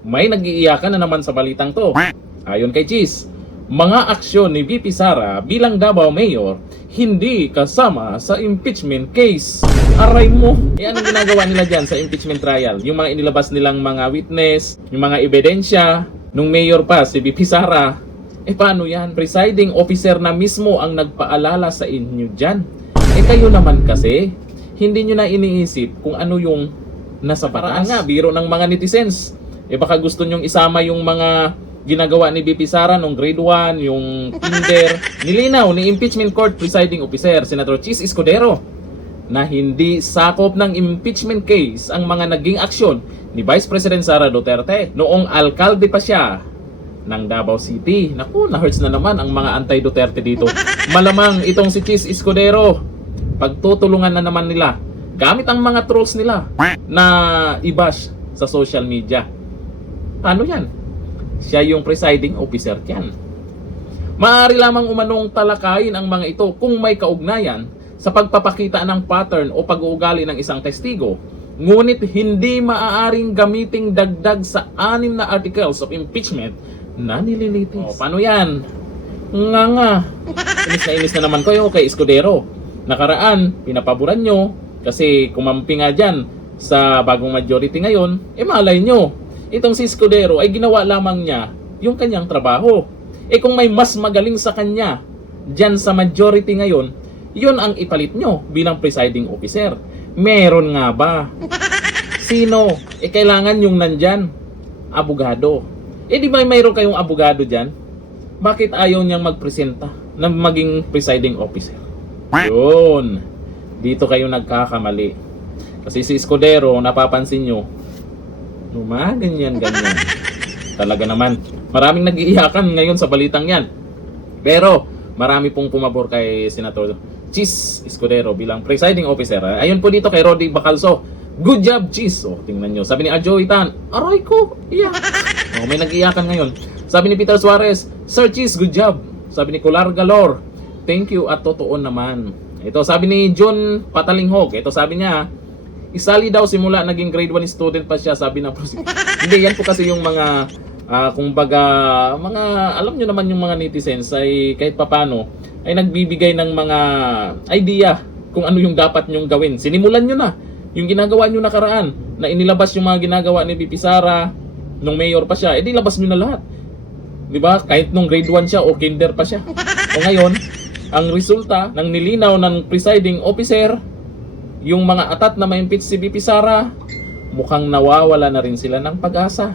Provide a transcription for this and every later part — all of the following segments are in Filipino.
may nag-iiyakan na naman sa balitang to. Ayon kay Cheese, mga aksyon ni VP Sara bilang Davao Mayor hindi kasama sa impeachment case. Aray mo! Anong ginagawa nila dyan sa impeachment trial? Yung mga inilabas nilang mga witness, yung mga ebidensya, nung mayor pa si VP Sara. Paano yan? Presiding officer na mismo ang nagpaalala sa inyo dyan. Kayo naman kasi, hindi nyo na iniisip kung ano yung nasa batas. Nga, biro ng mga netizens. Baka gusto nyong isama yung mga ginagawa ni VP Sara nung grade 1, yung kinder. Nilinaw ni Impeachment Court Presiding Officer, Senator Chis Escudero, na hindi sakop ng impeachment case ang mga naging aksyon ni Vice President Sara Duterte noong alkalde pa siya ng Davao City. Naku, na-hurts na naman ang mga anti-Duterte dito. Malamang itong si Chis Escudero, pagtutulungan na naman nila gamit ang mga trolls nila na i-bash sa social media. Paano yan? Siya yung presiding officer yan. Maaari lamang umanong talakayin ang mga ito kung may kaugnayan sa pagpapakita ng pattern o pag-uugali ng isang testigo, ngunit hindi maaaring gamiting dagdag sa 6 na articles of impeachment na nililitis. Paano yan? Nga. Inis na naman kayo kay Escudero. Nakaraan, pinapaboran nyo kasi kumampi nga dyan sa bagong majority ngayon, malay nyo, itong si Escudero ay ginawa lamang niya yung kanyang trabaho. Kung may mas magaling sa kanya dyan sa majority ngayon, yun ang ipalit nyo bilang presiding officer. Meron nga ba? Sino? Kailangan yung nandyan, abogado. Di ba mayroon kayong abogado dyan? Bakit ayaw niyang magpresenta na maging presiding officer? Yun. Dito kayo nagkakamali. Kasi si Escudero, napapansin nyo, ganyan. Talaga naman. Maraming nag-iiyakan ngayon sa balitang yan. Pero, marami pong pumabor kay Senator Chis Escudero bilang presiding officer. Ayun po dito kay Rodi Bacalso. Good job, Chis. Tingnan nyo. Sabi ni Adjo Itan, aray ko, iyak. May nag-iiyakan ngayon. Sabi ni Peter Suarez, Sir Chis, good job. Sabi ni Kular Galor, thank you at totoo naman. Ito, sabi ni John Patalinghog. Ito, sabi niya, isali daw simula naging grade 1 student pa siya, sabi ng prosecutor. Hindi, yan po kasi yung mga, kumbaga, mga, alam nyo naman yung mga netizens ay kahit papano, ay nagbibigay ng mga idea kung ano yung dapat nyong gawin. Sinimulan nyo na yung ginagawa nyo nakaraan, na inilabas yung mga ginagawa ni VP Sara nung mayor pa siya, di labas nyo na lahat. Diba? Kahit nung grade 1 siya o kinder pa siya. O ngayon, ang resulta ng nilinaw ng presiding officer, yung mga atat na ma-impeach si VP Sara, mukhang nawawala na rin sila ng pag-asa.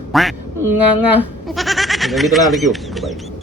Nga. Hanggang dito lang, thank you. Bye-bye.